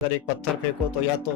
अगर एक पत्थर फेंको तो या तो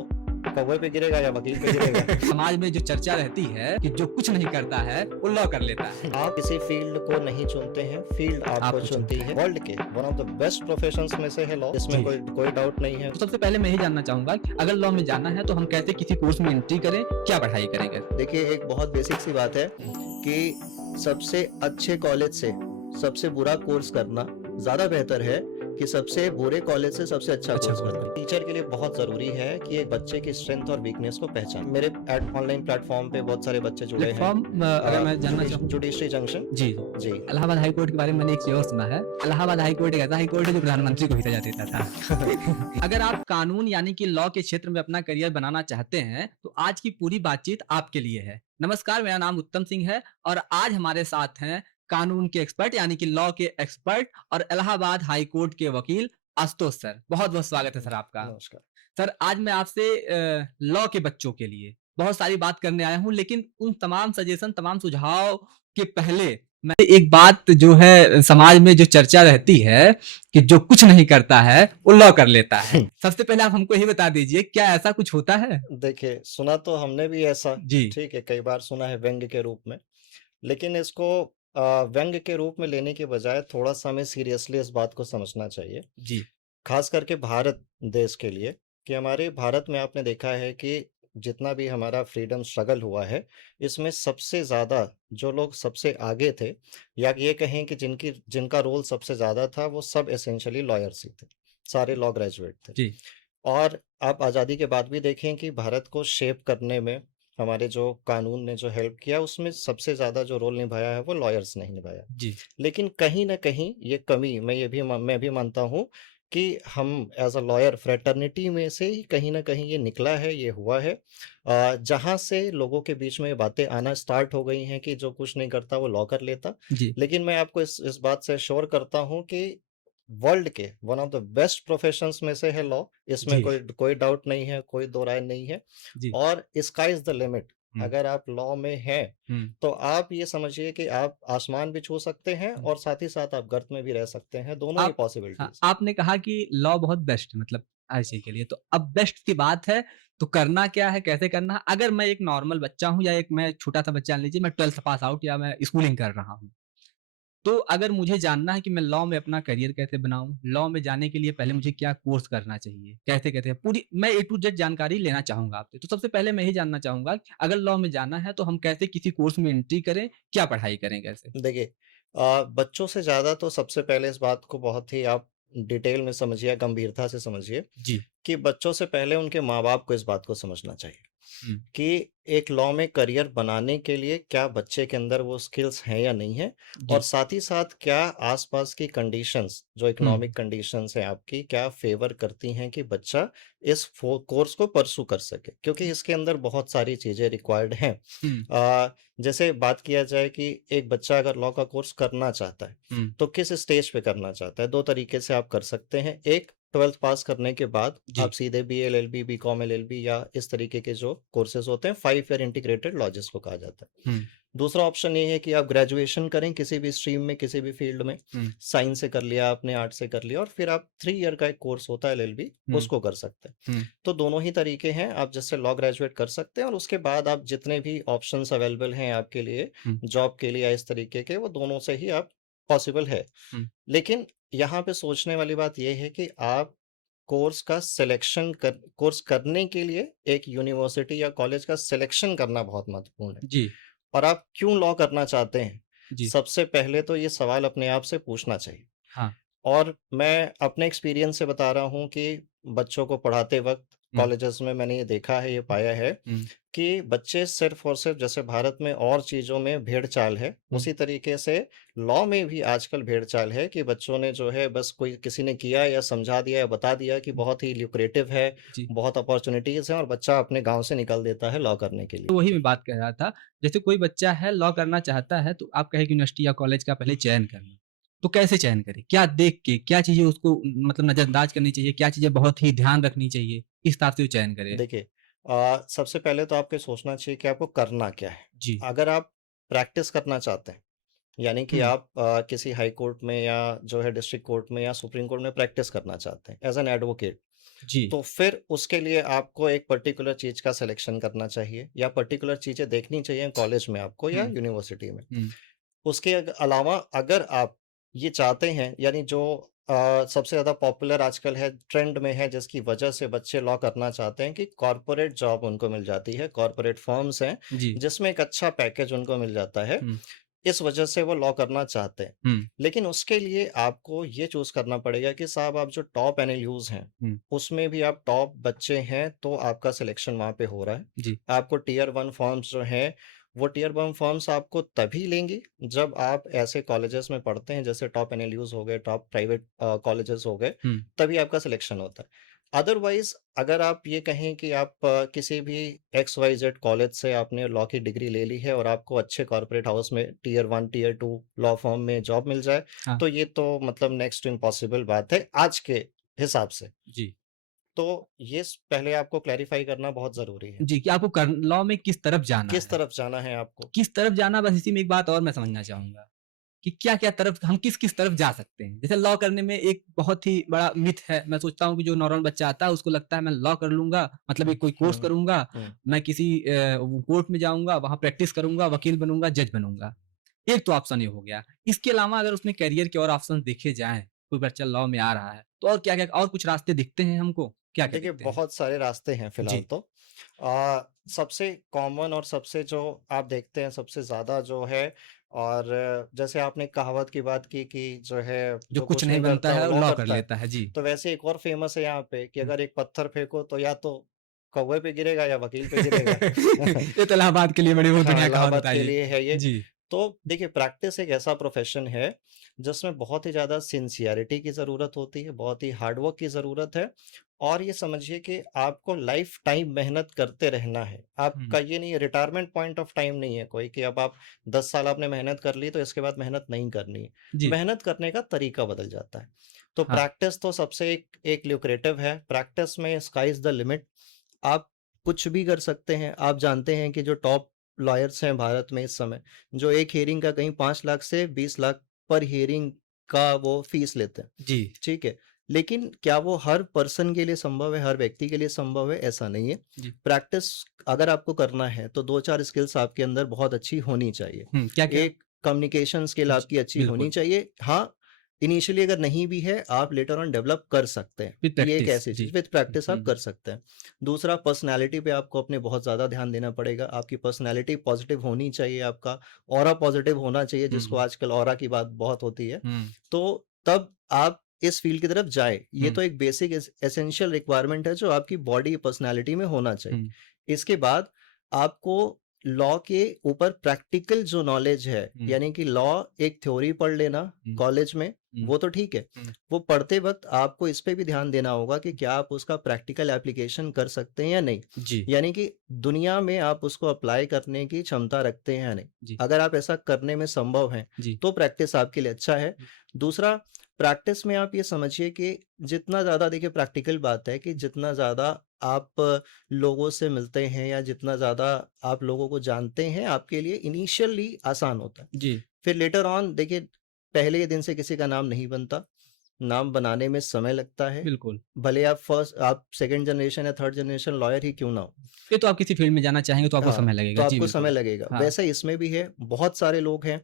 कौवे पे गिरेगा या वकील पे गिरेगा। समाज में जो चर्चा रहती है कि जो कुछ नहीं करता है वो लॉ कर लेता है। आप किसी फील्ड को नहीं चुनते हैं, फील्ड आपको चुनती है। वर्ल्ड के one of the best professions में से है लॉ, इसमें जी। कोई डाउट नहीं है। तो सबसे पहले मैं यही जानना चाहूंगा कि अगर लॉ में जाना है तो हम कैसे किसी कोर्स में एंट्री करें, क्या पढ़ाई करेंगे? देखिए, एक बहुत बेसिक सी बात है कि सबसे अच्छे कॉलेज से सबसे बुरा कोर्स करना ज्यादा बेहतर है कि सबसे बुरे कॉलेज से सबसे अच्छा कोर्स कोर्स करना। टीचर के लिए बहुत जरूरी है कि एक बच्चे की स्ट्रेंथ और वीकनेस को पहचान। मेरे ऑनलाइन प्लेटफॉर्म पे बहुत सारे बच्चे जुड़े हैं। प्लेटफॉर्म अगर मैं जानना चाहूँ जुडिशरी जंक्शन। जी जी। इलाहाबाद हाई कोर्ट के बारे में मैंने एक चीज और सुना है। इलाहाबाद हाई कोर्ट एक ऐसा हाई कोर्ट है जो प्रधानमंत्री को ही सजा देता था। अगर आप कानून यानी कि लॉ के क्षेत्र में अपना करियर बनाना चाहते हैं तो आज की पूरी बातचीत आपके लिए है। नमस्कार, मेरा नाम उत्तम सिंह है और आज हमारे साथ हैं कानून के एक्सपर्ट यानी कि लॉ के एक्सपर्ट और इलाहाबाद हाई कोर्ट के वकील आशुतोष सर। बहुत बहुत स्वागत है सर आपका। नमस्कार सर, आज मैं आपसे लॉ के बच्चों के लिए बहुत सारी बात करने आया हूं, लेकिन उन तमाम सजेशन, तमाम सुझाव के पहले मैं एक बात जो है समाज में जो चर्चा रहती है कि जो कुछ नहीं करता है वो लॉ कर लेता है। सबसे पहले आप हमको ये बता दीजिए, क्या ऐसा कुछ होता है? देखिए, सुना तो हमने भी ऐसा, जी ठीक है, कई बार सुना है व्यंग्य के रूप में। लेकिन इसको व्यंग्य के रूप में लेने के बजाय थोड़ा सा हमें सीरियसली इस बात को समझना चाहिए। जी खास करके भारत देश के लिए, कि हमारे भारत में आपने देखा है कि जितना भी हमारा फ्रीडम स्ट्रगल हुआ है, इसमें सबसे ज़्यादा जो लोग सबसे आगे थे, या ये कहें कि जिनका रोल सबसे ज़्यादा था, वो सब एसेंशियली लॉयर्स ही थे। सारे लॉ ग्रेजुएट थे। जी और आप आज़ादी के बाद भी देखें कि भारत को शेप करने में हमारे जो कानून ने जो हेल्प किया, उसमें सबसे ज़्यादा जो रोल निभाया है वो लॉयर्स ने ही निभाया। जी लेकिन कहीं न कहीं ये कमी मैं भी मानता हूँ कि हम एज़ अ लॉयर फ्रेटर्निटी में से ही कहीं न कहीं ये निकला है, ये हुआ है। जहाँ से लोगों के बीच में ये बातें आना स्टार्ट हो गई हैं कि जो कुछ नहीं करता वो लॉ कर लेता। जी लेकिन मैं आपको इस बात से एश्योर करता हूँ कि वर्ल्ड के one of the best professions में से है लॉ। इसमें जी कोई डाउट नहीं है, कोई दो राय नहीं है। जी और स्काई इज द लिमिट। हम्म अगर आप लॉ में हैं हम्म तो आप ये समझिए कि आप आसमान भी छू सकते हैं हम्म। और साथ ही साथ आप गर्त में भी रह सकते हैं। दोनों ही आप पॉसिबिलिटीज हैं। आपने कहा कि लॉ बहुत बेस्ट है, मतलब ऐसे के लिए तो अब बेस्ट की बात है तो करना क्या है, कैसे करना है? अगर मैं एक नॉर्मल बच्चा हूँ या एक मैं छोटा सा बच्चा, मान लीजिए मैं 12th पास आउट या मैं स्कूलिंग कर रहा हूँ, तो अगर मुझे जानना है कि मैं लॉ में अपना करियर कैसे बनाऊं, लॉ में जाने के लिए पहले मुझे क्या कोर्स करना चाहिए, कैसे कैसे पूरी मैं ए टू जेड जानकारी लेना चाहूंगा आपसे। तो सबसे पहले मैं यही जानना चाहूंगा कि अगर लॉ में जाना है तो हम कैसे किसी कोर्स में एंट्री करें, क्या पढ़ाई करें, कैसे? देखिए, बच्चों से ज़्यादा तो सबसे पहले इस बात को बहुत ही आप डिटेल में समझिए, गंभीरता से समझिए जी कि बच्चों से पहले उनके माँ-बाप को इस बात को समझना चाहिए हम्म कि एक लॉ में करियर बनाने के लिए क्या बच्चे के अंदर वो स्किल्स हैं या नहीं है, और जी साथ ही साथ क्या आसपास की कंडीशंस, जो हम्म इकोनॉमिक कंडीशंस हैं आपकी, क्या फेवर करती हैं कि बच्चा इस कोर्स को परसू कर सके, क्योंकि इसके अंदर बहुत सारी चीज़ें रिक्वायर्ड हैं। हम्म जैसे बात किया जाए कि एक बच्चा अगर लॉ का कोर्स करना चाहता है, हम्म तो किस स्टेज पे करना चाहता है? दो तरीके से आप कर सकते हैं। एक, 12th पास करने के बाद आप जी सीधे बीए एलएलबी, बीकॉम एलएलबी या इस तरीके के जो कोर्सेज होते हैं, 5 ईयर इंटीग्रेटेड लॉ जिसको कहा जाता है। हम्म दूसरा ऑप्शन ये है कि आप ग्रेजुएशन करें किसी भी स्ट्रीम में, किसी भी फील्ड में। हम्म साइंस से कर लिया आपने, आर्ट्स से कर लिया, और फिर आप 3 ईयर का एक कोर्स होता है एलएलबी, हम्म उसको कर सकते हैं। हम्म तो दोनों ही तरीके हैं, आप जिससे लॉ ग्रेजुएट कर सकते हैं, और उसके बाद आप जितने भी ऑप्शंस अवेलेबल हैं आपके लिए हम्म जॉब के लिए या इस तरीके के, वो दोनों से ही आप पॉसिबल है। हम्म लेकिन यहाँ पे सोचने वाली बात ये है कि आप कोर्स करने के लिए एक यूनिवर्सिटी या कॉलेज का सिलेक्शन करना बहुत महत्वपूर्ण है। जी और आप क्यों लॉ करना चाहते हैं? जी सबसे पहले तो ये सवाल अपने आप से पूछना चाहिए। हाँ और मैं अपने एक्सपीरियंस से बता रहा हूँ कि बच्चों को पढ़ाते वक़्त हम्म कॉलेजेस में मैंने ये देखा है, ये पाया है हम्म कि बच्चे सिर्फ़ और सिर्फ़, जैसे भारत में और चीज़ों में भेड़-चाल है, हम्म उसी तरीके से लॉ में भी आजकल भेड़-चाल है कि बच्चों ने जो है बस कोई किसी ने किया या समझा दिया या बता दिया कि हम्म, बहुत ही ल्यूक्रेटिव है, जी। बहुत अपॉर्च्युनिटीज़ हैं, और बच्चा अपने गाँव से निकल देता है लॉ करने के लिए। तो वही मैं बात कह रहा था, जैसे कोई बच्चा है लॉ करना चाहता है तो आप कहें कि यूनिवर्सिटी या कॉलेज का पहले चयन करना। तो कैसे चयन करें? क्या देख के, क्या चीज़ें उसको मतलब नज़रअंदाज करनी चाहिए, क्या चीज़ें बहुत ही ध्यान रखनी चाहिए, इस हिसाब से वो चयन करें? देखिए, सबसे पहले तो आपको सोचना चाहिए कि आपको करना क्या है। जी। अगर आप प्रैक्टिस करना चाहते हैं, यानी कि हुँ, आप किसी हाई कोर्ट में या जो है डिस्ट्रिक्ट कोर्ट में या सुप्रीम कोर्ट में प्रैक्टिस करना चाहते हैं एज़ एन एडवोकेट, जी। तो फिर उसके लिए आपको एक पर्टिकुलर चीज़ का सिलेक्शन करना चाहिए या पर्टिकुलर चीज़ें देखनी चाहिए कॉलेज में आपको या हुँ, यूनिवर्सिटी में। हुँ। उसके अलावा अगर आप ये चाहते हैं यानी जो सबसे ज़्यादा पॉपुलर आजकल है, ट्रेंड में है जिसकी वजह से बच्चे लॉ करना चाहते हैं कि कॉर्पोरेट जॉब उनको मिल जाती है, कॉर्पोरेट फर्म्स हैं, जी। जिसमें एक अच्छा पैकेज उनको मिल जाता है। हुँ, इस वजह से वो लॉ करना चाहते हैं। हुँ, लेकिन उसके लिए आपको ये चूज़ करना पड़ेगा कि साहब आप जो टॉप एनएलयूज़ हैं, हुँ। उसमें भी आप टॉप बच्चे हैं तो आपका सिलेक्शन वहाँ पे हो रहा है। जी, आपको टियर 1 फर्म्स जो हैं, वो टियर 1 फर्म्स आपको तभी लेंगी जब आप ऐसे कॉलेजेस में पढ़ते हैं जैसे टॉप एनएलयूज़ हो गए, टॉप प्राइवेट कॉलेजेस हो गए, हुँ, तभी आपका सिलेक्शन होता है। अदरवाइज़ अगर आप ये कहें कि आप किसी भी एक्स-वाई-ज़ेड कॉलेज से आपने लॉ की डिग्री ले ली है और आपको अच्छे कॉर्पोरेट हाउस में टियर 1, टियर 2 लॉ फर्म में जॉब मिल जाए, हाँ, तो ये तो मतलब नेक्स्ट टू इम्पॉसिबल बात है आज के हिसाब से। जी। तो ये पहले आपको क्लैरिफ़ाई करना बहुत ज़रूरी है। जी, कि आपको लॉ में किस तरफ जाना किस है? तरफ जाना है आपको? किस तरफ जाना बस इसी में एक बात और मैं समझना चाहूँगा, कि क्या-क्या तरफ हम किस-किस तरफ जा सकते हैं? जैसे लॉ करने में एक बहुत ही बड़ा मिथ है, मैं सोचता हूँ कि जो नॉर्मल बच्चा आता है उसको लगता है मैं लॉ कर लूँगा, मतलब एक कोई कोर्स हुँ, करूँगा, हुँ। मैं किसी वो कोर्ट में जाऊँगा, वहाँ प्रैक्टिस करूँगा, वकील बनूँगा, जज बनूँगा। एक तो ऑप्शन ये हो गया। इसके अलावा अगर उसमें करियर के और ऑप्शंस देखे जाएँ, कोई बच्चा लॉ में आ रहा है, तो और क्या-क्या और कुछ रास्ते दिखते हैं हमको? क्या-क्या देखिए, दिखते हैं? बहुत सारे रास्ते हैं फ़िलहाल जी, तो। सबसे कॉमन और सबसे जो आप देखते हैं सबसे ज़्यादा जो है और जैसे आपने कहावत की बात की कि जो है, जो जो कुछ कुछ नहीं नहीं बनता करता वो है, वो लॉ लॉ कर करता है। लेता है। जी। तो वैसे एक और फ़ेमस है यहाँ पे कि हुँ। अगर एक पत्थर फेंको तो या तो कौवे पे गिरेगा या वकील पे गिरेगा। ये तो इलाहाबाद के लिए बड़ी वो हाँ, बढ़िया कहावत इलाहाबाद के बताई। लिए है ये। जी। तो देखिए प्रैक्टिस एक ऐसा प्रोफ़ेशन है, जिसमें बहुत ही ज़्यादा सिंसियरिटी की ज़रूरत होती है, बहुत ही हार्ड वर्क की ज़रूरत है और ये समझिए कि आपको लाइफ़ टाइम मेहनत करते रहना है। हुँ। आपका ये नहीं है रिटायरमेंट पॉइंट ऑफ टाइम नहीं है कोई कि अब आप 10 साल आपने मेहनत कर ली तो इसके बाद मेहनत नहीं करनी है। जी। मेहनत करने का तरीका बदल जाता है। तो हाँ। प्रैक्टिस तो सबसे एक एक ल्यूक्रेटिव है, प्रैक्टिस में स्काई इज़ द लिमिट। आप कुछ भी कर सकते हैं। आप जानते हैं कि जो टॉप लॉयर्स हैं भारत में इस समय, जो एक हियरिंग का कहीं 5 लाख से 20 लाख पर हियरिंग का वो फीस लेते हैं, जी। ठीक है? लेकिन क्या वो हर पर्सन के लिए संभव है, हर व्यक्ति के लिए संभव है? ऐसा नहीं है। जी। प्रैक्टिस अगर आपको करना है, तो 2-4 स्किल्स आपके अंदर बहुत अच्छी होनी चाहिए। हुँ, क्या-क्या? एक कम्युनिकेशन स्किल जी, आपकी अच्छी होनी बिल्कुल। चाहिए। हाँ, इनिशियली अगर नहीं भी है, आप लेटर ऑन डेवलप कर सकते हैं। विथ ये एक प्रैक्टिस। ऐसी जी। चीज़ विथ प्रैक्टिस हुँ, आप हुँ। कर सकते हैं। दूसरा पर्सनैलिटी पे आपको अपने बहुत ज़्यादा ध्यान देना पड़ेगा। आपकी पर्सनैलिटी पॉज़िटिव होनी चाहिए, आपका ऑरा पॉज़िटिव होना चाहिए, हुँ, जिसको हुँ। आजकल ऑरा की बात बहुत होती है। हुँ, तो तब आप इस फ़ील्ड की तरफ जाएँ। ये हुँ, तो एक बेसिक एसेंशियल रिक्वायरमेंट है जो आपकी बॉडी पर्सनैलिटी में होना चाहिए। हुँ, इसके बाद आपको लॉ के ऊपर प्रैक्टिकल जो नॉलेज है, हुँ, यानी कि लॉ एक थ्योरी पढ़ लेना हुँ, कॉलेज में, हुँ, वो तो ठीक है। हुँ। वो पढ़ते वक़्त आपको इस पे भी ध्यान देना होगा कि क्या आप उसका प्रैक्टिकल एप्लीकेशन कर सकते हैं या नहीं? जी, यानी कि दुनिया में आप उसको अप्लाई करने की क्षमता रखते हैं या नहीं? जी, अगर आप ऐसा करने में संभव हैं, जी, तो प्रैक्टिस आपके लिए अच्छा है। जी। दूसरा, प्रैक्टिस में आप ये समझिए कि जितना ज़्यादा देखिए प्रैक्टिकल बात है कि जितना ज़्यादा आप लोगों से मिलते हैं या जितना ज़्यादा आप लोगों को जानते हैं, आपके लिए इनिशियली आसान होता है। जी, फिर लेटर ऑन देखिए, पहले ही दिन से किसी का नाम नहीं बनता, नाम बनाने में समय लगता है। बिल्कुल। भले आप सेकंड जनरेशन या थर्ड जनरेशन लॉयर ही क्यों ना हो। ये तो आप किसी फ़ील्ड में जाना चाहेंगे तो आपको हाँ, समय तो लगेगा। जी, आपको समय बिल्कुल। लगेगा। हाँ। वैसे इसमें भी है, बहुत सारे लोग हैं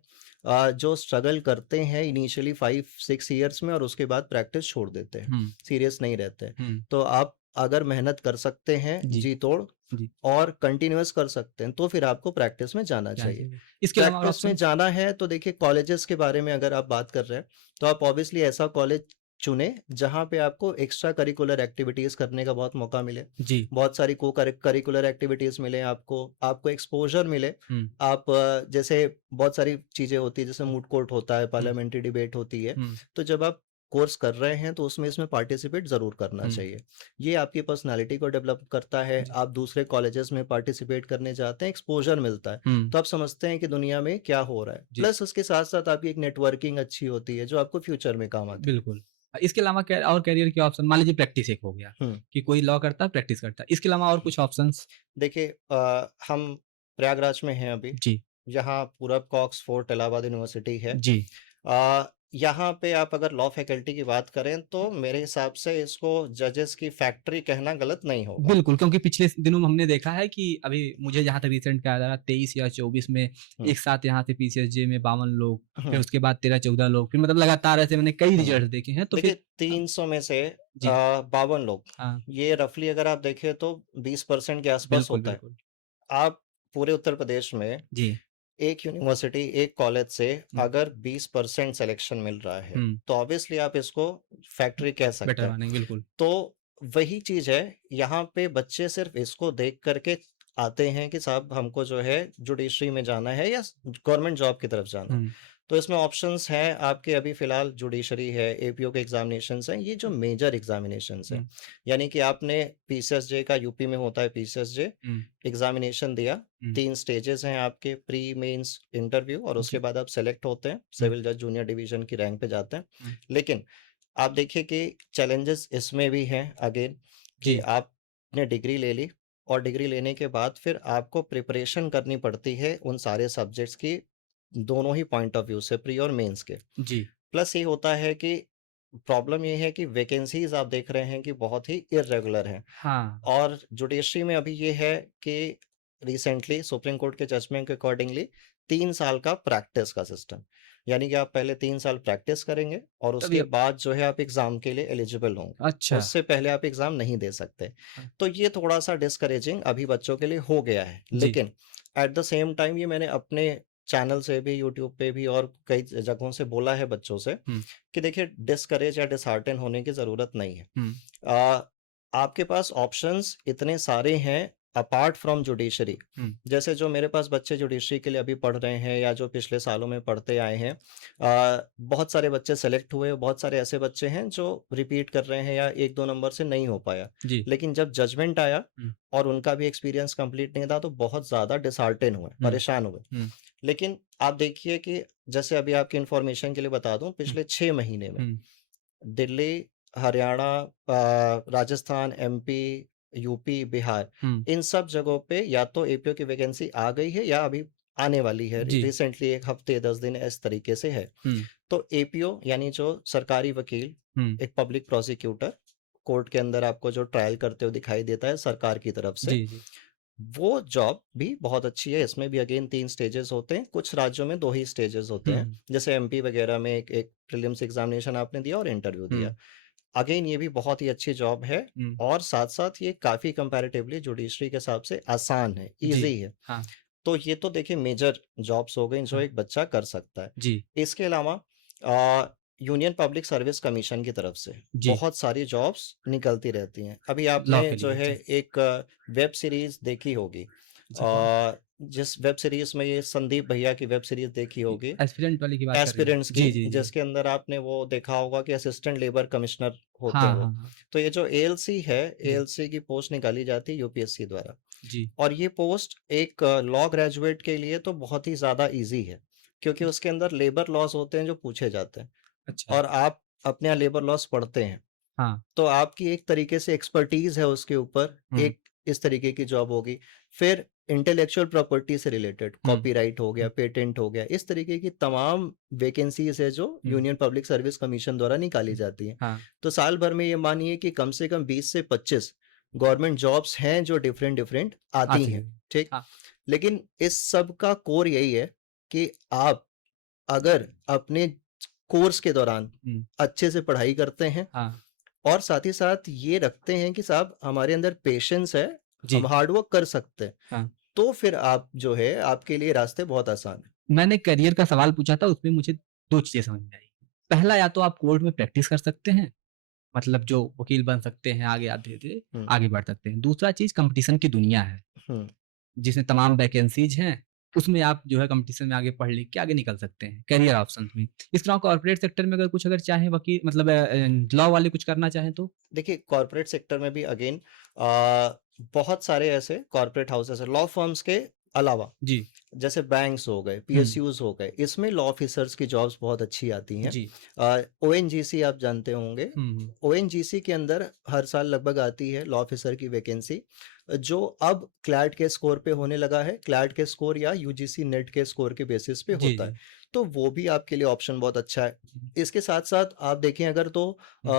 जो स्ट्रगल करते हैं इनिशियली 5-6 इयर्स में और उसके बाद प्रैक्टिस छोड़ देते हैं, हुँ, सीरियस नहीं रहते हैं। हुँ। तो आप अगर मेहनत कर सकते हैं जी, जी तोड़ जी। और कंटिन्यूअस कर सकते हैं, तो फिर आपको प्रैक्टिस में जाना जाना चाहिए। चाहिए। इसके अलावा और प्रैक्टिस में ऑप्शंस? जाना है तो देखिए कॉलेजेस के बारे में अगर आप बात कर रहे हैं, तो आप ऑब्वियसली ऐसा कॉलेज चुनें, जहाँ पे आपको एक्स्ट्रा करिकुलर एक्टिविटीज़ करने का बहुत मौका मिले। जी। बहुत सारी करिकुलर एक्टिविटीज़ मिलें आपको, आपको एक्सपोज़र मिले। हुँ, आप जैसे बहुत सारी चीज़ें होती हैं, जैसे मूट कोर्ट होता है, हुँ, पार्लियामेंट्री डिबेट होती है। हुँ, तो जब आप कोर्स कर रहे हैं, तो उसमें इसमें पार्टिसिपेट ज़रूर करना हुँ। चाहिए। ये आपकी पर्सनैलिटी को डेवलप करता है। जी। आप दूसरे कॉलेजेस में पार्टिसिपेट करने जाते हैं, एक्सपोज़र मिलता है। हुँ, तो आप समझते हैं कि दुनिया में क्या हो रहा है। जी, प्लस उसके साथ-साथ आपकी एक नेटवर्किंग अच्छी होती है, जो आपको फ्यूचर में काम आती है। बिल्कुल। इसके अलावा क्या और करियर के ऑप्शन मान लीजिए प्रैक्टिस एक हो गया, हुँ। कि कोई लॉ करता है, प्रैक्टिस करता है। इसके अलावा और कुछ ऑप्शंस? देखिए हम प्रयागराज में हैं अभी। जी, यहाँ पूरब का ऑक्सफोर्ड इलाहाबाद यूनिवर्सिटी है। जी, यहाँ पे आप अगर लॉ फैकल्टी की बात करें तो मेरे हिसाब से इसको जजेस की फैक्ट्री कहना गलत नहीं होगा। बिल्कुल, क्योंकि पिछले दिनों में हमने देखा है कि अभी मुझे जहाँ तक रिसेंट का याद आ रहा है 23 या 24 में हुँ, एक साथ यहाँ से पीसीएसजे में 52 लोग, फिर हुँ, उसके बाद 13-14 लोग, फिर मतलब लगातार ऐसे मैंने कई हुँ। रिजल्ट्स देखे हैं, तो देखिए फिर 300 में से जी, 52 लोग, हाँ, ये रफ़ली अगर आप देखें तो 20% के आस-पास बिल्कुल, होता है। बिल्कुल। आप पूरे उत्तर प्रदेश में जी, एक यूनिवर्सिटी, एक कॉलेज से हुँ, अगर 20% सिलेक्शन मिल रहा है, हुँ, तो ऑब्वियसली आप इसको फैक्ट्री कह सकते बेटर हैं। मानेंगे, बिल्कुल। तो वही चीज़ है, यहाँ पे बच्चे सिर्फ़ इसको देख कर के आते हैं कि साहब हमको जो है जुडिशरी में जाना है या गवर्नमेंट जॉब की तरफ जाना है। हुँ, तो इसमें ऑप्शंस हैं आपके अभी फ़िलहाल जुडिशरी है, एपीओ के एग्ज़ामिनेशंस हैं, ये जो हुँ, मेजर एग्ज़ामिनेशंस हैं। हुँ, यानी कि आपने पीसीएसजे का यूपी में होता है पीसीएसजे, हुँ, एग्ज़ामिनेशन दिया, हुँ, 3 स्टेजेज़ हैं आपके प्री, मेंस, इंटरव्यू और उसके जी, बाद आप सेलेक्ट होते हैं, हुँ, सिविल जज जूनियर डिवीज़न की रैंक पे जाते हैं। हुँ, लेकिन आप देखिए कि चैलेंजेस इसमें भी हैं अगेन कि जी, आपने डिग्री ले ली और डिग्री लेने के बाद फिर आपको प्रिपरेशन करनी पड़ती है उन सारे सब्जेक्ट्स की दोनों ही पॉइंट ऑफ व्यू से प्री और मेंस के। जी, प्लस ये होता है कि प्रॉब्लम ये है कि वैकेंसीज़ आप देख रहे हैं कि बहुत ही इर्रेगुलर हैं। हाँ, और जुडिशरी में अभी ये है कि रिसेंटली सुप्रीम कोर्ट के जजमेंट के अकॉर्डिंगली 3 साल का प्रैक्टिस का सिस्टम। यानी कि आप पहले 3 साल प्रैक्टिस करेंगे और तभी उसके बाद जो है आप एग्ज़ाम के लिए एलिजिबल होंगे। अच्छा, उससे पहले आप एग्ज़ाम नहीं दे सकते। हाँ, तो ये थोड़ा-सा डिस्करेजिंग अभी बच्चों के लिए हो गया है। जी, लेकिन एट द सेम टाइम ये मैंने अपने चैनल से भी, यूट्यूब पे भी और कई जगहों से बोला है बच्चों से हुँ, कि देखिए डिस्करेज या डिसहार्टन होने की ज़रूरत नहीं है। हुँ, अ, आपके पास ऑप्शंस इतने सारे हैं अपार्ट फ्रॉम जुडिशरी। हुँ, जैसे जो मेरे पास बच्चे जुडिशरी के लिए अभी पढ़ रहे हैं या जो पिछले सालों में पढ़ते आए हैं, बहुत सारे बच्चे सेलेक्ट हुए, बहुत सारे ऐसे बच्चे हैं जो रिपीट कर रहे हैं या 1-2 नंबर से नहीं हो पाया। जी, लेकिन जब जजमेंट आया हुँ, और उनका भी एक्सपीरियंस कंप्लीट नहीं था तो बहुत ज़्यादा डिसहार्टन हुए, हुँ, परेशान हुए। हुँ, लेकिन आप देखिए कि जैसे अभी आपकी इन्फॉर्मेशन के लिए बता दूँ, हुँ, पिछले 6 महीने में हुँ, दिल्ली, हरियाणा, राजस्थान, एमपी, यूपी, बिहार, हुँ, इन सब जगहों पे या तो एपीओ की वैकेंसी आ गई है या अभी आने वाली है। जी, रिसेंटली 1 हफ्ते 10 दिन इस तरीके से है। हुँ, तो एपीओ यानी जो सरकारी वकील, हुँ, एक पब्लिक प्रोसिक्यूटर, कोर्ट के अंदर आपको जो ट्रायल करते हुए दिखाई देता है सरकार की तरफ से, जी, जी, वो जॉब भी बहुत अच्छी है। इसमें भी अगेन 3 स्टेजेज़ होते हैं, कुछ राज्यों में 2 ही स्टेजेज़ होते हैं। हुँ, जैसे एमपी वगैरह में एक एक प्रीलिम्स एग्ज़ामिनेशन आपने दिया और इंटरव्यू हुँ, दिया। अगेन ये भी बहुत ही अच्छी जॉब है हुँ, और साथ-साथ ये काफ़ी कंपैरेटिवली जुडिशरी के हिसाब से आसान है, जी, ईज़ी है। हाँ, तो ये तो देखिए मेजर जॉब्स हो गई जो हाँ, एक बच्चा कर सकता है। जी, इसके अलावा यूनियन पब्लिक सर्विस कमीशन की तरफ से जी, बहुत सारी जॉब्स निकलती रहती हैं। अभी लॉ आपने के जो लिए, है जी, एक वेब सीरीज़ देखी होगी, जी, कौन? जिस वेब सीरीज़ में ये संदीप भैया की वेब सीरीज़ देखी होगी, एस्पिरेंट वाली की बात कर रहे हैं? एस्पिरेंट्स की, जी, जी, जी। जिसके अंदर आपने वो देखा होगा कि असिस्टेंट लेबर कमिश्नर होते हैं हाँ, हाँ, वो। हाँ। तो ये जो एएलसी है, जी, एएलसी की पोस्ट निकाली जाती है यूपीएससी द्वारा जी, और ये पोस्ट एक लॉ ग्रेजुएट के लिए तो बहुत ही ज़्यादा ईज़ी है, क्योंकि जी, उसके अंदर लेबर लॉज़ होते हैं जो पूछे जाते हैं अच्छा, और आप अपने यहाँ लेबर लॉज़ पढ़ते हैं। हाँ, तो आपकी एक तरीके से एक्सपर्टीज़ है उसके ऊपर, हुँ, एक इस तरीके की जॉब होगी। फिर इंटेलेक्चुअल प्रॉपर्टी से रिलेटेड हुँ, कॉपीराइट हो गया, हुँ, पेटेंट हो गया, इस तरीके की तमाम वैकेंसीज़ है जो हुँ, यूनियन पब्लिक सर्विस कमीशन द्वारा निकाली हुँ, जाती हैं। हाँ, तो साल भर में ये मानिए कि कम से कम 20 से 25 गवर्नमेंट जॉब्स हैं जो डिफरेंट-डिफरेंट आती आती है। हैं, ठीक? हाँ, लेकिन इस सब का कोर यही है कि आप अगर अपने कोर्स के दौरान हुँ, अच्छे से पढ़ाई करते हैं हाँ, और साथ ही साथ ये रखते हैं कि साहब हमारे अंदर पेशेंस है, हम जी, हार्ड वर्क कर सकते हैं, हाँ। तो फिर आप जो है आपके लिए रास्ते बहुत आसान हैं। मैंने करियर का सवाल पूछा था, उसमें मुझे 2 चीज़ें समझ में आई। पहला या तो आप कोर्ट में प्रैक्टिस कर सकते हैं, मतलब जो वकील बन सकते हैं, आगे धीरे-धीरे हुँ, आगे बढ़ सकते हैं। दूसरा चीज़ कॉम्पिटिशन की दुनिया है। हुँ। जिसमें तमाम वैकेंसीज़ हैं, उसमें आप जो है कॉम्पिटिशन में आगे पढ़ लिख के आगे निकल सकते हैं, करियर ऑप्शंस में। इस तरह कॉर्पोरेट सेक्टर में अगर चाहें वकील मतलब लॉ वाले कुछ करना चाहें तो? देखिए कॉर्पोरेट सेक्टर में भी अगेन बहुत सारे ऐसे कॉर्पोरेट हाउसेस हैं, लॉ फर्म्स के अलावा जी, जैसे बैंक्स हो गए, हुँ, पीएसयूज़ हो गए, इसमें लॉ ऑफ़िसर्स की जॉब्स बहुत अच्छी आती हैं। जी। ओएनजीसी आप जानते होंगे, हुँ, हुँ, ओएनजीसी के अंदर हर साल लगभग आती है लॉ ऑफ़िसर की वैकेंसी, जो अब क्लैट के स्कोर पे होने लगा है। क्लैट के स्कोर या यूजीसी नेट के स्कोर के बेसिस पे जी, होता है। जी। तो वो भी आपके लिए ऑप्शन बहुत अच्छा है। हुँ, इसके साथ-साथ आप देखें अगर तो हुँ,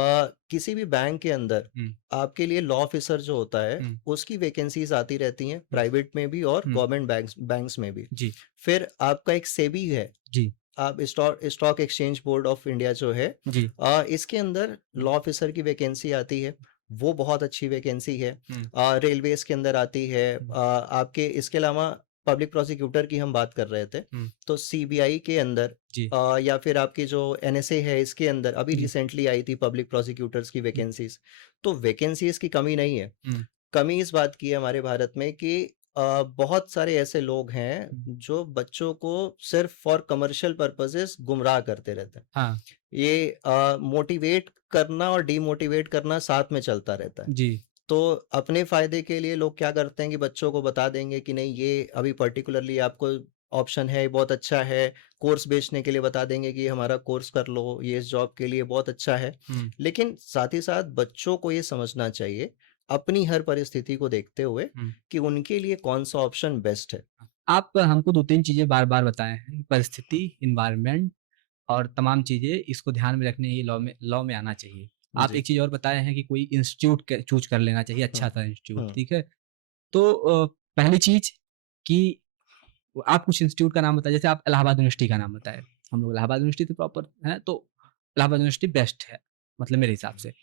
किसी भी बैंक के अंदर हुँ, आपके लिए लॉ ऑफ़िसर जो होता है, हुँ, उसकी वैकेंसीज़ आती रहती हैं, हुँ, प्राइवेट में भी और हुँ, गवर्नमेंट बैंक्स बैंक्स में भी। जी, फिर आपका एक सेबी है, जी, आप stock exchange board of India जो है, जी, इसके अंदर हुँ, लॉ ऑफिसर की वैकेंसी आती है, वो बहुत अच्छी वैकेंसी है। हुँ, रेलवेज़ के अंदर आती है, हुँ, आपके इसके अलावा पब्लिक प्रोसिक्यूटर की हम बात कर रहे थे, हुँ, तो सीबीआई के अंदर जी, या फिर आपकी जो एनएसए है, इसके अंदर अभी जी, रिसेंटली आई थी पब्लिक प्रोसिक्यूटर्स की हुँ, वैकेंसीज़। तो वैकेंसीज़ की कमी नहीं है। हुँ, कमी इस बात की है हमारे भारत में कि बहुत सारे ऐसे लोग हैं हुँ, जो बच्चों को सिर्फ फॉर कमर्शियल पर्पसेस गुमराह करते रहते हैं। हाँ, ये मोटिवेट करना और डीमोटिवेट करना साथ में चलता रहता है। जी, तो अपने फ़ायदे के लिए लोग क्या करते हैं कि बच्चों को बता देंगे कि नहीं, ये अभी पर्टिकुलरली आपको ऑप्शन है, ये बहुत अच्छा है। कोर्स बेचने के लिए बता देंगे कि ये हमारा कोर्स कर लो, ये इस जॉब के लिए बहुत अच्छा है। हुँ, लेकिन साथ ही साथ बच्चों को ये समझना चाहिए, अपनी हर परिस्थिति को देखते हुए, हुँ। कि उनके लिए कौन-सा ऑप्शन बेस्ट है। आप हमको 2-3 चीज़ें बार-बार बताए हैं, परिस्थिति, एनवायरनमेंट और तमाम चीज़ें इसको ध्यान में रखने ही लॉ में आना चाहिए। आप जी। एक चीज़ और बताए हैं कि कोई इंस्टीट्यूट क चूज़ कर लेना चाहिए, हुँ, अच्छा-सा इंस्टीट्यूट, हुँ। ठीक है? तो पहली चीज़ कि आप कुछ इंस्टीट्यूट का नाम बताइए, जैसे आप इलाहाबाद यूनिवर्सिटी का नाम बताएँ। हम लोग इलाहाबाद यूनिवर्सिटी से प्रॉपर हैं, तो इलाहाबाद यूनिवर्सिटी बेस्ट है, मतलब मेरे हिसाब से।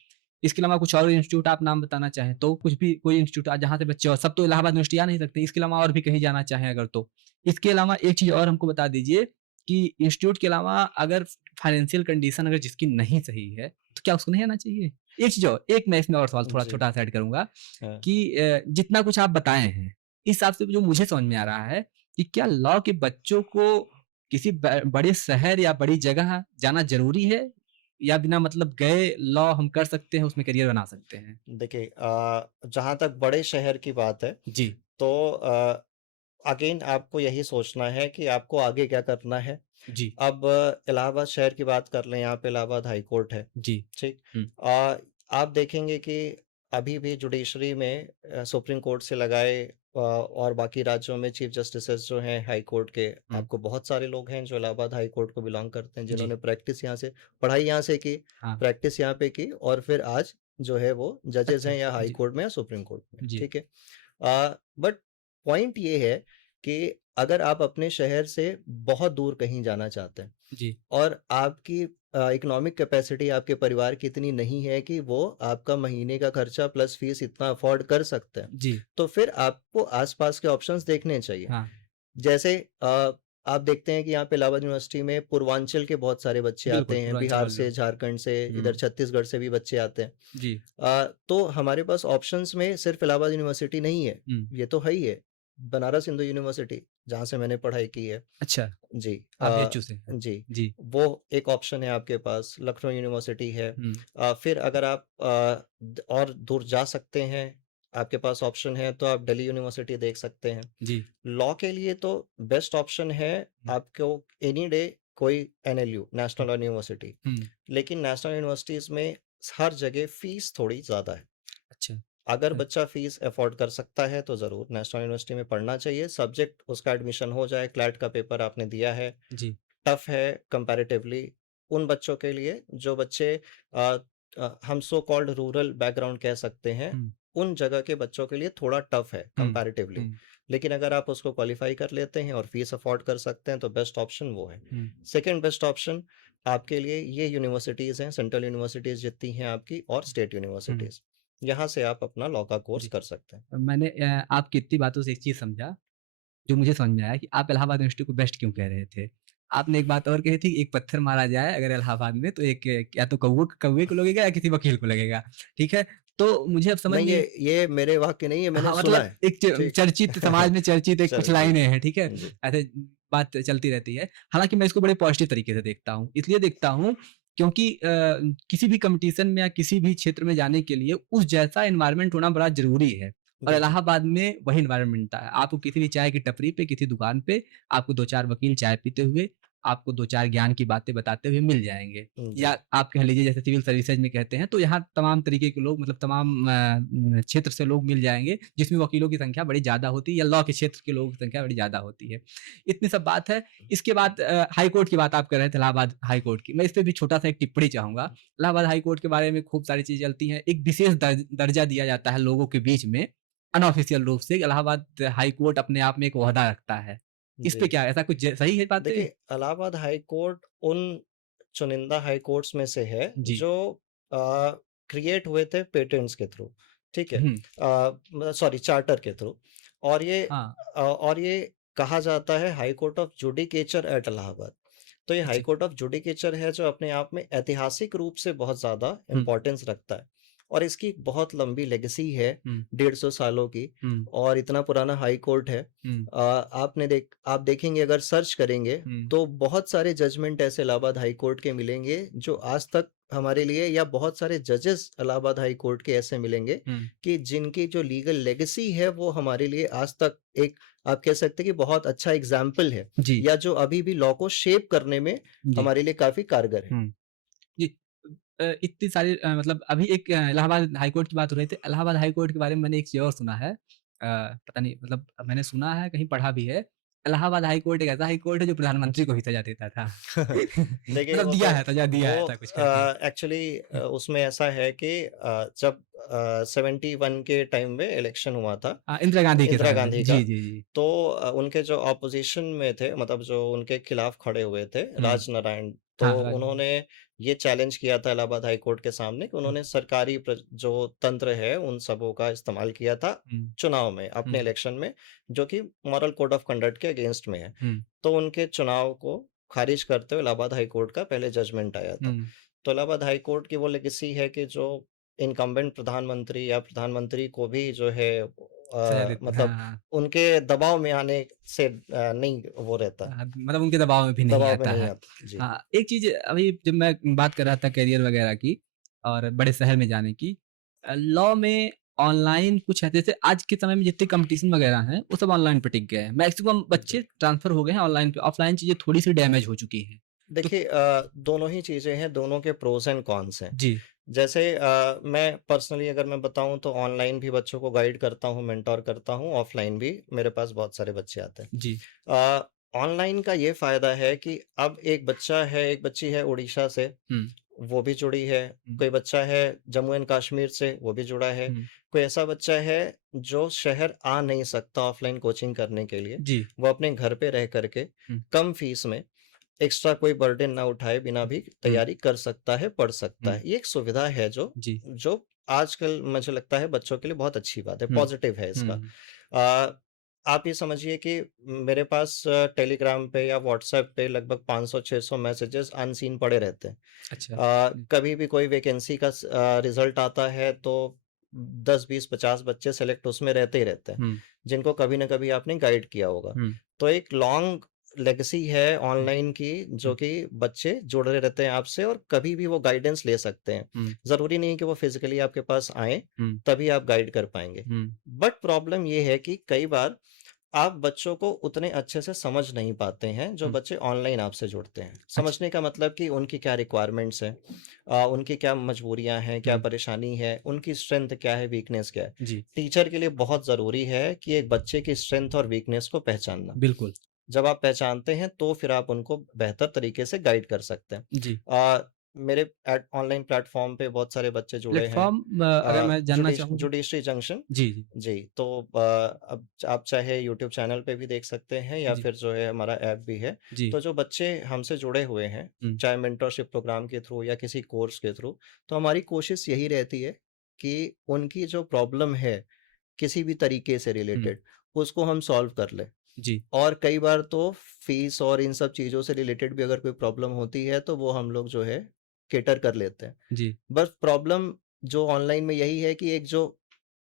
इसके अलावा कुछ और इंस्टीट्यूट आप नाम बताना चाहें, तो कुछ भी कोई इंस्टीट्यूट जहाँ से बच्चे और सब तो इलाहाबाद यूनिवर्सिटी आ नहीं सकते, इसके अलावा और भी कहीं जाना चाहें अगर तो। इसके अलावा एक चीज़ और हमको बता दीजिए कि इंस्टीट्यूट के अलावा अगर फाइनेंशियल कंडीशन अगर जिसकी नहीं सही है, तो क्या उसको नहीं आना चाहिए? एक चीज़ और, एक मैं इसमें और सवाल थोड़ा जी, छोटा-सा ऐड करूँगा हाँ। कि जितना कुछ आप बताए हैं, इस हिसाब से जो मुझे समझ में आ रहा है कि क्या लॉ के बच्चों को किसी बड़े शहर या बड़ी जगह जाना ज़रूरी है? या बिना मतलब गए लॉ हम कर सकते हैं, उसमें करियर बना सकते हैं? देखिए, जहाँ तक बड़े शहर की बात है, जी, तो अगेन आपको यही सोचना है कि आपको आगे क्या करना है। जी, अब इलाहाबाद शहर की बात कर लें, यहाँ पे इलाहाबाद हाई कोर्ट है, जी। ठीक? हुँ, आप देखेंगे कि अभी भी जुडिशरी में सुप्रीम कोर्ट से लगाए और बाकी राज्यों में चीफ जस्टिसेस जो हैं हाई कोर्ट के, हुँ, आपको बहुत सारे लोग हैं जो इलाहाबाद हाई कोर्ट को बिलॉन्ग करते हैं, जी, जिन्होंने प्रैक्टिस यहाँ से पढ़ाई यहाँ से की, हाँ। प्रैक्टिस यहाँ पे की और फिर आज जो है वो जजेस अच्छा, हैं या हाई जी, कोर्ट में या सुप्रीम कोर्ट में, जी, ठीक है? बट पॉइंट ये है कि अगर आप अपने शहर से बहुत दूर कहीं जाना चाहते हैं जी, और आपकी इकोनॉमिक कैपेसिटी आपके परिवार की इतनी नहीं है कि वो आपका महीने का खर्चा प्लस फीस इतना अफोर्ड कर सकते हैं, जी, तो फिर आपको आसपास के ऑप्शंस देखने चाहिए। हाँ। जैसे आप देखते हैं कि यहाँ पे इलाहाबाद यूनिवर्सिटी में पूर्वांचल के बहुत सारे बच्चे बिल्कुल, आते हैं, पूर्वांचल बिहार वाले से, लोग। झारखंड से, इधर हुँ, छत्तीसगढ़ से भी बच्चे आते हैं। जी, तो हमारे पास ऑप्शंस में सिर्फ इलाहाबाद यूनिवर्सिटी नहीं है, हुँ। ये तो है ही है। बनारस हिंदू यूनिवर्सिटी, जहाँ से मैंने पढ़ाई की है। अच्छा, जी, आप बीएचयू से हैं। जी, जी, वो एक ऑप्शन है आपके पास। लखनऊ यूनिवर्सिटी है। हुँ, फिर अगर आप और दूर जा सकते हैं, आपके पास ऑप्शन है, तो आप दिल्ली यूनिवर्सिटी देख सकते हैं। जी, लॉ के लिए तो बेस्ट ऑप्शन है हुँ, आपको एनी डे कोई एनएलयू, हुँ, नेशनल लॉ यूनिवर्सिटी। हुँ, लेकिन नेशनल यूनिवर्सिटीज़ में हर जगह फीस थोड़ी ज़्यादा है। अच्छा, अगर अ, बच्चा फीस अफ़ोर्ड कर सकता है तो ज़रूर नेशनल यूनिवर्सिटी में पढ़ना चाहिए। सब्जेक्ट उसका एडमिशन हो जाए, क्लैट का पेपर आपने दिया है, जी, टफ़ है कंपैरेटिवली उन बच्चों के लिए जो बच्चे अ हम सो कॉल्ड रूरल बैकग्राउंड कह सकते हैं, हुँ, उन जगह के बच्चों के लिए थोड़ा टफ़ है हुँ, कंपैरेटिवली। हुँ, लेकिन अगर आप उसको क्वालीफ़ाई कर लेते हैं और फीस अफ़ोर्ड कर सकते हैं तो बेस्ट ऑप्शन वो है। हुँ, सेकंड बेस्ट ऑप्शन आपके लिए ये यूनिवर्सिटीज़ हैं, सेंट्रल यूनिवर्सिटीज़ जितनी हैं आपकी और स्टेट हुँ, यूनिवर्सिटीज़। यहाँ से आप अपना लॉ का कोर्स जी। कर सकते हैं। मैंने आपकी इतनी बातों से एक चीज़ समझा, जो मुझे समझ में आया कि आप इलाहाबाद यूनिवर्सिटी को बेस्ट क्यों कह रहे थे। आपने एक बात और कही थी, एक पत्थर मारा जाए अगर इलाहाबाद में तो एक या तो कौवे को लगेगा या किसी वकील को लगेगा, ठीक है? तो मुझे अब समझ नहीं, में ये मेरे वाक्य नहीं है, मैंने हाँ, सुना मतलब है। एक ठीक। चर्चित समाज में चर्चित एक कुछ चल जी, लाइनें हैं, ठीक है? जी। ऐसे बात चलती रहती है। हालाँकि मैं इसको बड़े पॉज़िटिव तरीके से देखता हूँ। इसलिए देखता हूँ क्योंकि किसी भी कॉम्पिटिशन में या किसी भी क्षेत्र में जाने के लिए उस जैसा एनवायरनमेंट होना बड़ा ज़रूरी है। और बिल्कुल। इलाहाबाद में वही एनवायरनमेंट मिलता है। आपको किसी भी चाय की टपरी पे, किसी दुकान पे आपको 2-4 वकील चाय पीते हुए, आपको 2-4 ज्ञान की बातें बताते हुए मिल जाएँगे। या जी, आप कह लीजिए जैसे सिविल सर्विसेज़ में कहते हैं, तो यहाँ तमाम तरीके के लोग मतलब तमाम क्षेत्र से लोग मिल जाएँगे, जिसमें वकीलों की संख्या बड़ी ज़्यादा होती है या लॉ के क्षेत्र के लोगों की संख्या बड़ी ज़्यादा होती है। इतनी सब बात है। इसके बाद हाई कोर्ट की बात आप कर रहे थे, इलाहाबाद हाई कोर्ट की। मैं इस पे भी छोटा-सा एक टिप्पणी चाहूँगा। इलाहाबाद हाई कोर्ट के बारे में खूब सारी चीज़ें चलती हैं। एक विशेष दर्जा दिया जाता है लोगों के बीच में, अनऑफ़िशियल रूप से इलाहाबाद हाई कोर्ट अपने आप में एक ओहदा रखता है। इस पे जी। क्या ऐसा कुछ सही है बातें? देखिए, इलाहाबाद हाई कोर्ट उन चुनिंदा हाई कोर्ट्स में से है जी। जो अ, क्रिएट हुए थे पेटेंट्स के थ्रू, ठीक है? हुँ, सॉरी, चार्टर के थ्रू। और ये हाँ, और ये कहा जाता है high court of judicature at Allahabad. तो ये हाई अच्छा। कोर्ट ऑफ जुडिकेचर है जो अपने आप में ऐतिहासिक रूप से बहुत ज़्यादा हुँ, इम्पोर्टेंस रखता है और इसकी एक बहुत लंबी लेगेसी है, हुँ, 150 सालों की। हुँ, और इतना पुराना हाई कोर्ट है। हुँ, आप देखेंगे, अगर सर्च करेंगे हुँ, तो बहुत सारे जजमेंट ऐसे इलाहाबाद हाई कोर्ट के मिलेंगे जो आज तक हमारे लिए, या बहुत सारे जजेस इलाहाबाद हाई कोर्ट के ऐसे मिलेंगे हुँ, कि जिनकी जो लीगल लेगेसी है वो हमारे लिए आज तक एक, आप कह सकते हैं कि बहुत अच्छा एग्जाम्पल है, जी, या जो अभी भी लॉ को शेप करने में जी, हमारे लिए काफ़ी कारगर है। हुँ। जी। इतनी सारी मतलब अभी एक इलाहाबाद हाई कोर्ट की बात हो रही थी। इलाहाबाद हाई कोर्ट के बारे में मैंने एक चीज़ और सुना है। पता नहीं मतलब मैंने सुना है, कहीं पढ़ा भी है। इलाहाबाद हाई कोर्ट एक ऐसा हाई कोर्ट है जो प्रधानमंत्री को भी सज़ा देता था। देखिए, मतलब दिया है, सज़ा दिया वो है ऐसा कुछ करके। एक्चुअली उसमें ऐसा है कि जब 71 के टाइम में इलेक्शन हुआ था, हाँ, इंदिरा गांधी के इंदिरा समय में। गांधी का, जी, जी, जी। तो उनके जो ऑपोज़िशन में थे, मतलब जो उनके खिलाफ खड़े हुए थे, हुँ। राजनारायण, तो हाँ, उन्होंने ये चैलेंज किया था इलाहाबाद हाई कोर्ट के सामने कि हुँ, उन्होंने सरकारी जो तंत्र है, उन सबों का इस्तेमाल किया था हुँ, चुनाव में, अपने हुँ, इलेक्शन में, जो कि मॉरल कोड ऑफ कंडक्ट के अगेंस्ट में है। हुँ, तो उनके चुनाव को खारिज करते हुए इलाहाबाद हाई कोर्ट का पहले जजमेंट आया था। हुँ। तो इलाहाबाद हाई कोर्ट की वो लेगेसी है कि जो इनकम्बेंट प्रधानमंत्री या प्रधानमंत्री को भी जो है सज़ा देते हाँ, मतलब हाँ। उनके दबाव में आने से नहीं वो रहता, मतलब उनके दबाव में भी नहीं दबाव में आता नहीं है। आता। जी। हाँ, एक चीज़ अभी जब मैं बात कर रहा था करियर वगैरह की और बड़े शहर में जाने की, लॉ में ऑनलाइन कुछ है जैसे आज के समय में जितने कॉम्पिटिशन वगैरह हैं, वो सब ऑनलाइन पे टिक गए हैं। मैक्सिमम जी। बच्चे ट्रांसफ़र हो गए हैं ऑनलाइन पे, ऑफ़लाइन चीज़ें थोड़ी-सी डैमेज हो चुकी हैं। तो देखिए, दोनों ही चीज़ें हैं, दोनों के प्रोस एंड कॉन्स हैं। जी, जैसे मैं पर्सनली अगर मैं बताऊँ तो ऑनलाइन भी बच्चों को गाइड करता हूँ, मेंटर करता हूँ, ऑफलाइन भी मेरे पास बहुत सारे बच्चे आते हैं। जी। ऑनलाइन का ये फ़ायदा है कि अब एक बच्चा है, एक बच्ची है उड़ीसा से, हुँ, वो भी जुड़ी है, हुँ, कोई बच्चा है जम्मू एंड कश्मीर से, वो भी जुड़ा है, हुँ। कोई ऐसा बच्चा है जो शहर आ नहीं सकता ऑफलाइन कोचिंग करने के लिए, जी। वो अपने घर पे रह कर के हुँ, कम फीस में एक्स्ट्रा कोई बर्डन ना उठाए बिना भी हुँ, तैयारी कर सकता है, पढ़ सकता हुँ। है। ये एक सुविधा है जो जी। जो आजकल मुझे लगता है बच्चों के लिए बहुत अच्छी बात है, हुँ, पॉज़िटिव है इसका। हुँ। अ, आप ये समझिए कि मेरे पास टेलीग्राम पे या व्हाट्सएप पे लगभग 500-600 मैसेजेस अनसीन पड़े रहते हैं। अच्छा। हुँ, कभी भी कोई वैकेंसी का रिज़ल्ट आता है तो 10, 20, 50 बच्चे सेलेक्ट उसमें रहते ही रहते हैं, हुँ, जिनको कभी न कभी आपने गाइड किया होगा। हुँ, तो एक लॉन्ग लेगेसी है हुँ, ऑनलाइन की, जो हुँ, कि बच्चे जुड़ रहे रहते हैं आपसे और कभी भी वो गाइडेंस ले सकते हैं। हुँ, ज़रूरी नहीं है कि वो फिज़िकली आपके पास आएँ, हुँ, तभी आप गाइड कर पाएँगे। हुँ। बट प्रॉब्लम ये है कि कई बार आप बच्चों को उतने अच्छे से समझ नहीं पाते हैं, जो हुँ, बच्चे ऑनलाइन आपसे जुड़ते हैं। अच्छा। समझने का मतलब कि उनकी क्या रिक्वायरमेंट्स हैं, उनकी क्या मजबूरियाँ हैं, क्या हुँ, परेशानी है, उनकी स्ट्रेंथ क्या है, वीकनेस क्या है। जी, टीचर के लिए बहुत ज़रूरी है कि एक बच्चे की स्ट्रेंथ और वीकनेस को पहचानना। बिल्कुल। जब आप पहचानते हैं तो फिर आप उनको बेहतर तरीके से गाइड कर सकते हैं। जी। मेरे एट ऑनलाइन प्लेटफ़ॉर्म पे बहुत सारे बच्चे जुड़े हैं। प्लेटफ़ॉर्म अगर मैं जानना चाहूँ तो जुडिशरी जंक्शन। जी, जी, जी, तो अब आप चाहे यूट्यूब चैनल पे भी देख सकते हैं या जी, फिर जो है हमारा ऐप भी है। जी। तो जो बच्चे हमसे जुड़े हुए हैं, हुँ, चाहे मेंटरशिप प्रोग्राम के थ्रू या किसी कोर्स के थ्रू, तो हमारी कोशिश यही रहती है कि उनकी जो प्रॉब्लम है, किसी भी तरीके से हुँ, रिलेटेड, उसको हम सॉल्व कर लें। जी, और कई बार तो फीस और इन सब चीज़ों से रिलेटेड भी अगर कोई प्रॉब्लम होती है, तो वो हम लोग जो है कैटर कर लेते हैं। जी, बस प्रॉब्लम जो ऑनलाइन में यही है कि एक जो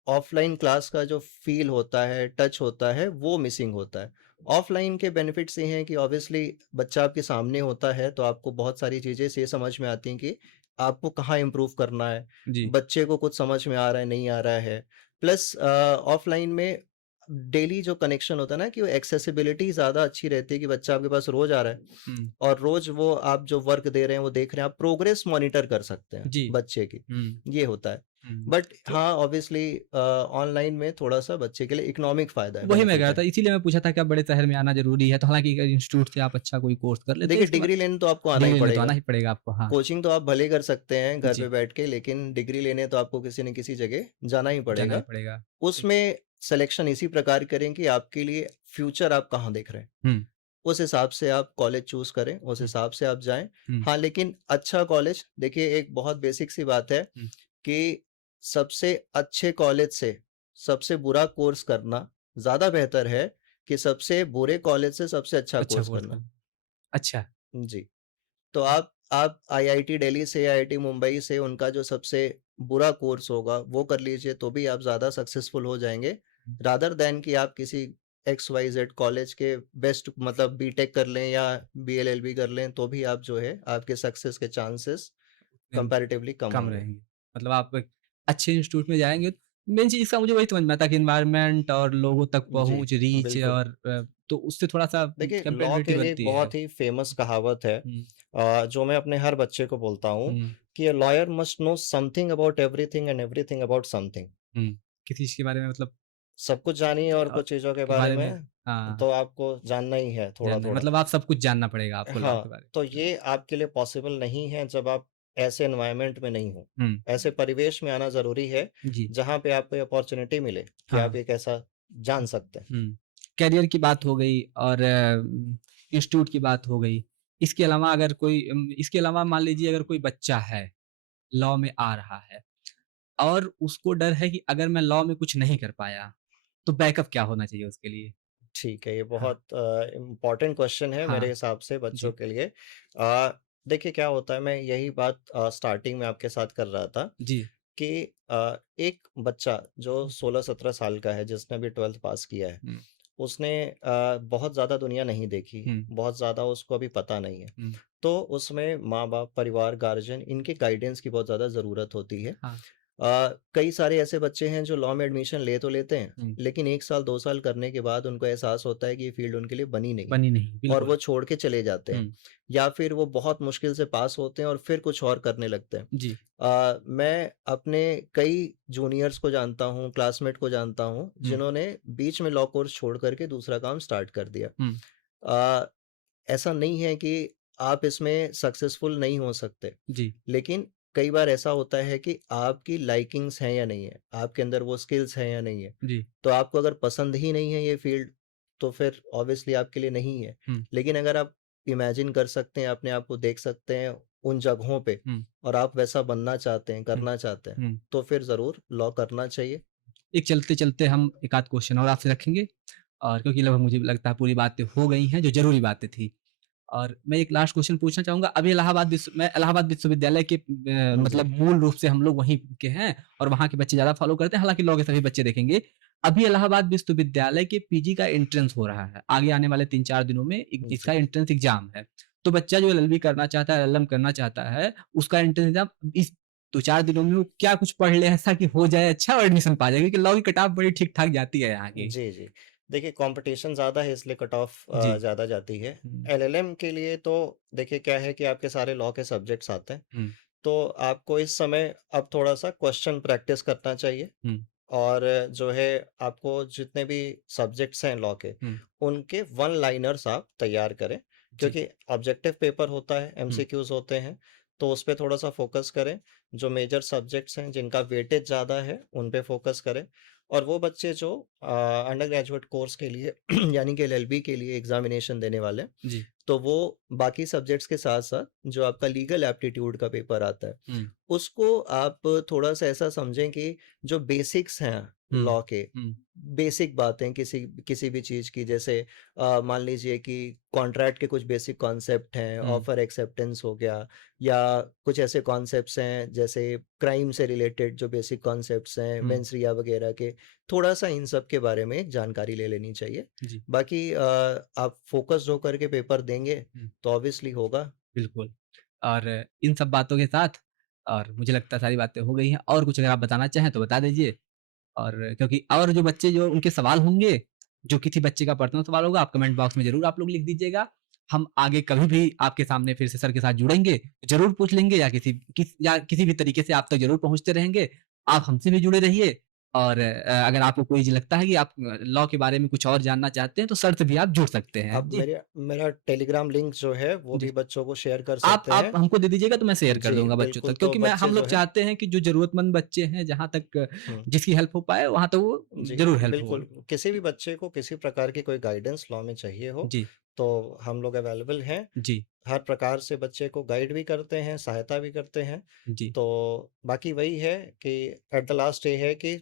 ऑफ़लाइन क्लास का जो फ़ील होता है, टच होता है, वो मिसिंग होता है। ऑफ़लाइन के बेनिफिट्स ये हैं कि ऑब्वियसली बच्चा आपके सामने होता है, तो आपको बहुत सारी चीज़ें से समझ में आती हैं कि आपको कहाँ इम्प्रूव करना है, जी। बच्चे को कुछ समझ में आ रहा है, नहीं आ रहा है। प्लस ऑफ़लाइन में डेली जो कनेक्शन होता है ना कि वो एक्सेसिबिलिटी ज़्यादा अच्छी रहती है कि बच्चा आपके पास रोज़ आ रहा है हुँ। और रोज़ वो आप जो वर्क दे रहे हैं, वो देख रहे हैं, आप प्रोग्रेस मॉनिटर कर सकते हैं जी। बच्चे की, हुँ, ये होता है। हुँ। बट तो हाँ, ऑब्वियसली ऑनलाइन में थोड़ा-सा बच्चे के लिए इकोनॉमिक फ़ायदा है, वही मैं कह बेनिफिट रहा था, है। इसीलिए मैं पूछा था क्या बड़े शहर में आना ज़रूरी है? तो हालाँकि अगर इंस्टीट्यूट से आप अच्छा कोई कोर्स कर लेते हैं, देखिए, इसके बाद डिग्री लेने तो आपको आना ही डिग्री लेने तो पड़ेगा। आना ही पड़ेगा आपको। हाँ। कोचिंग तो आप भले कर सकते हैं घर पे जी, बैठ के, लेकिन डिग्री लेने तो आपको किसी न किसी जगह जाना ही जाना ही पड़ेगा। पड़ेगा। एक उसमें सिलेक्शन इसी प्रकार करें कि आपके लिए फ्यूचर आप कहाँ देख रहे हैं। हुँ, उस हिसाब से आप कॉलेज चूज़ करें, उस हुँ, हिसाब से आप जाएँ। हुँ, हाँ, लेकिन अच्छा कॉलेज देखिए एक बहुत बेसिक सी बात है हुँ। कि सबसे अच्छे कॉलेज से सबसे बुरा कोर्स करना ज़्यादा बेहतर है कि सबसे बुरे कॉलेज से सबसे अच्छा अच्छा कोर्स कोर्स करना। कर अच्छा। जी। तो आप आईआईटी दिल्ली से, आईआईटी मुंबई से उनका जो सबसे बुरा कोर्स होगा, वो कर लीजिए, तो भी आप ज़्यादा सक्सेसफुल हो जाएँगे, हुँ, रादर दैन कि आप किसी एक्स-वाई-ज़ेड कॉलेज के बेस्ट मतलब बीटेक कर लें या बीएलएलबी कर लें, तो भी आप जो है, आपके सक्सेस के चांसेस हुँ, कंपैरेटिवली कम कम होंगे। रहेंगे। मतलब आप एक अच्छे इंस्टीट्यूट में जाएँगे, मेन चीज़ इसका मुझे वही समझ में आता है कि एनवायरनमेंट और लोगों तक जी, पहुँच, रीच बिल्कुल। और तो उससे थोड़ा-सा देखिए, लॉ कंपैटिबिलिटी के लिए एक बनती है। बहुत ही फ़ेमस कहावत है हुँ, जो मैं अपने हर बच्चे को बोलता हूँ हुँ, कि a lawyer must know something about everything and everything about something. हुँ। किसी चीज़ के बारे में मतलब सब कुछ जानिए और अ, कुछ चीज़ों के के बारे बारे में में हाँ, तो आपको जानना ही है जानना है थोड़ा-थोड़ा। मतलब आप सब कुछ जानना पड़ेगा आपको लॉ के हाँ, बारे में। तो ये आपके लिए पॉसिबल नहीं है जब आप ऐसे एनवायरनमेंट में नहीं हो। हुँ, ऐसे परिवेश में आना ज़रूरी है, जी, जहाँ पे आपको ये अपॉर्च्युनिटी मिले कि आप हाँ। एक ऐसा जान सकते हैं। हुँ। करियर की बात हो गई और इंस्टीट्यूट की बात हो गई। इसके अलावा अगर कोई इसके अलावा मान लीजिए अगर कोई बच्चा है, लॉ में आ रहा है और उसको डर है कि अगर मैं लॉ में कुछ नहीं कर पाया, तो बैकअप क्या होना चाहिए उसके लिए? ठीक है, ये हाँ, बहुत इम्पोर्टेंट क्वेश्चन है मेरे हाँ, हिसाब से बच्चों जी, के लिए। देखिए क्या होता है, मैं यही बात स्टार्टिंग में आपके साथ कर रहा था जी। कि एक बच्चा जो हुँ, 16-17 साल का है, जिसने अभी 12th पास किया है, हुँ, उसने बहुत ज़्यादा दुनिया नहीं देखी, हुँ, बहुत ज़्यादा उसको अभी पता नहीं है। हुँ, तो उसमें माँ-बाप, परिवार, गार्जियन इनके गाइडेंस की बहुत ज़्यादा ज़रूरत होती है। हाँ, कई सारे ऐसे बच्चे हैं जो लॉ में एडमिशन ले तो लेते हैं, हुँ, लेकिन 1 साल, 2 साल करने के बाद उनको एहसास होता है कि ये फ़ील्ड उनके लिए बनी नहीं है बनी नहीं, और बिल्कुल। वो छोड़ के चले जाते हैं हुँ, या फिर वो बहुत मुश्किल से पास होते हैं और फिर कुछ और करने लगते हैं। जी, मैं अपने कई जूनियर्स को जानता हूँ, क्लासमेट को जानता हूँ, हुँ, जिन्होंने बीच में लॉ कोर्स छोड़ कर के दूसरा काम स्टार्ट कर दिया। हुँ, अ, ऐसा नहीं है कि आप इसमें सक्सेसफुल नहीं हो सकते, जी, लेकिन कई बार ऐसा होता है कि आपकी लाइकिंग्स हैं या नहीं है, आपके अंदर वो स्किल्स हैं या नहीं है। जी, तो आपको अगर पसंद ही नहीं है ये फ़ील्ड, तो फिर ऑब्वियसली आपके लिए नहीं है। हुँ, लेकिन अगर आप इमेजिन कर सकते हैं, अपने आप को देख सकते हैं उन जगहों पे हुँ, और आप वैसा बनना चाहते हैं, हुँ, करना चाहते हैं, हुँ। तो फिर ज़रूर लॉ करना चाहिए। एक चलते-चलते हम एक आध क्वेश्चन और आपसे रखेंगे और क्योंकि लगभग मुझे भी लगता है पूरी बातें हो गई हैं, जो ज़रूरी बातें थी। और मैं एक लास्ट क्वेश्चन पूछना चाहूँगा, अभी मैं इलाहाबाद विश्वविद्यालय के जी, मतलब मूल रूप से हम लोग वहीं के हैं और वहाँ के बच्चे ज़्यादा फ़ॉलो करते हैं, हालाँकि लॉ के सभी बच्चे देखेंगे। अभी इलाहाबाद विश्वविद्यालय के पीजी का एंट्रेंस हो रहा है, आगे आने वाले 3-4 दिनों में इसका जी। एंट्रेंस एग्ज़ाम है। तो बच्चा जो एलएलबी करना चाहता है, एलएलएम करना चाहता है, उसका एंट्रेंस एग्ज़ाम इस 2-4 दिनों में वो क्या कुछ पढ़ ले ऐसा कि हो जाए अच्छा और एडमिशन पा जाए क्योंकि लॉ की कट ऑफ बड़ी ठीक-ठाक जाती है यहाँ की। जी, जी। देखिए कॉम्पिटिशन ज़्यादा है इसलिए कट ऑफ जी। ज़्यादा जाती है। हुँ, एलएलएम के लिए तो देखिए क्या है कि आपके सारे लॉ के सब्जेक्ट्स आते हैं। हुँ, तो आपको इस समय अब थोड़ा-सा क्वेश्चन प्रैक्टिस करना चाहिए हुँ, और जो है आपको जितने भी सब्जेक्ट्स हैं लॉ के, हुँ, उनके वन लाइनर्स आप तैयार करें जी। क्योंकि ऑब्जेक्टिव पेपर होता है, हुँ, एमसीक्यूज़ होते हैं, तो उस पे थोड़ा-सा फ़ोकस करें। जो मेजर सब्जेक्ट्स हैं, जिनका वेटेज ज़्यादा है, उन पे फ़ोकस करें और वो बच्चे जो अंडर ग्रेजुएट कोर्स के लिए यानी कि एलएलबी के लिए एग्ज़ामिनेशन देने वाले हैं, जी। तो वो बाकी सब्जेक्ट्स के साथ-साथ जो आपका लीगल एप्टीट्यूड का पेपर आता है, हुँ, उसको आप थोड़ा-सा ऐसा समझें कि जो बेसिक्स हैं हुँ, लॉ के, हुँ, बेसिक बातें किसी किसी भी चीज़ की जैसे मान लीजिए कि कॉन्ट्रैक्ट के कुछ बेसिक कॉन्सेप्ट हैं, हुँ, ऑफ़र एक्सेप्टेंस हो गया या कुछ ऐसे कॉन्सेप्ट्स हैं जैसे क्राइम से रिलेटेड जो बेसिक कॉन्सेप्ट्स हैं, हुँ, मेंस रिया वगैरह के, थोड़ा-सा इन सब के बारे में जानकारी ले लेनी चाहिए। जी, बाकी आप फ़ोकस्ड होकर के पेपर देंगे, हुँ, तो ऑब्वियसली होगा। बिल्कुल। और इन सब बातों के साथ और मुझे लगता है सारी बातें हो गई हैं और कुछ अगर आप बताना चाहें तो बता दीजिए। और क्योंकि और जो बच्चे जो उनके सवाल होंगे, जो किसी बच्चे का पर्सनल सवाल होगा, आप कमेंट बॉक्स में ज़रूर आप लोग लिख दीजिएगा। हम आगे कभी भी आपके सामने फिर से सर के साथ जुड़ेंगे, ज़रूर पूछ लेंगे या किसी भी तरीके से आप तक ज़रूर पहुँचते रहेंगे। आप हमसे भी जुड़े रहिए और अगर आपको कोई चीज़ लगता है कि आप लॉ के बारे में कुछ और जानना चाहते हैं, तो सर से भी आप जुड़ सकते हैं। आप जी, मेरा मेरा टेलीग्राम लिंक जो है वो जी। भी बच्चों को शेयर कर आप सकते आप हैं। हमको दे दीजिएगा तो मैं शेयर कर जी, दूँगा बच्चों बिल्कुल, तक तो क्योंकि मैं बच्चे हम जो लोग हैं चाहते हैं कि जो ज़रूरतमंद बच्चे हैं जहाँ तक हुँ, जिसकी हेल्प हो पाए वहाँ तक वो जी, ज़रूर हेल्प हो। बिल्कुल, किसी भी बच्चे को किसी प्रकार की कोई गाइडेंस लॉ में चाहिए हो, जी, तो हम लोग अवेलेबल हैं। जी, हर प्रकार से बच्चे को गाइड भी करते हैं, सहायता भी करते हैं। जी। तो बाकी वही है कि एट द लास्ट ये है कि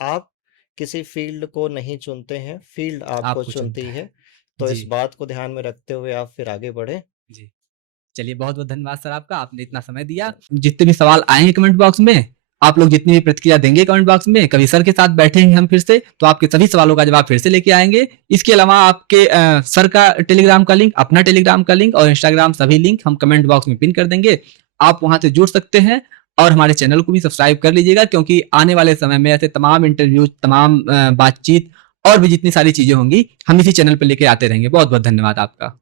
आप किसी फ़ील्ड को नहीं चुनते हैं, फ़ील्ड आपको आपको चुनता चुनती है। है। तो जी, इस बात को ध्यान में रखते हुए आप फिर आगे बढ़ें। जी। चलिए बहुत-बहुत धन्यवाद सर आपका, आपने इतना समय दिया। जितने भी सवाल आएँगे कमेंट बॉक्स में, आप लोग जितनी भी प्रतिक्रिया देंगे कमेंट बॉक्स में, कभी सर के साथ बैठेंगे हम फिर से, तो आपके सभी सवालों का जवाब फिर से लेके आएँगे। इसके अलावा आपके सर का टेलीग्राम का लिंक, अपना टेलीग्राम का लिंक और इंस्टाग्राम सभी लिंक हम कमेंट बॉक्स में पिन कर देंगे। आप वहाँ से जुड़ सकते हैं और हमारे चैनल को भी सब्सक्राइब कर लीजिएगा क्योंकि आने वाले समय में ऐसे तमाम इंटरव्यूज़, तमाम बातचीत और भी जितनी सारी चीज़ें होंगी, हम इसी चैनल पे लेके आते रहेंगे। बहुत-बहुत धन्यवाद आपका।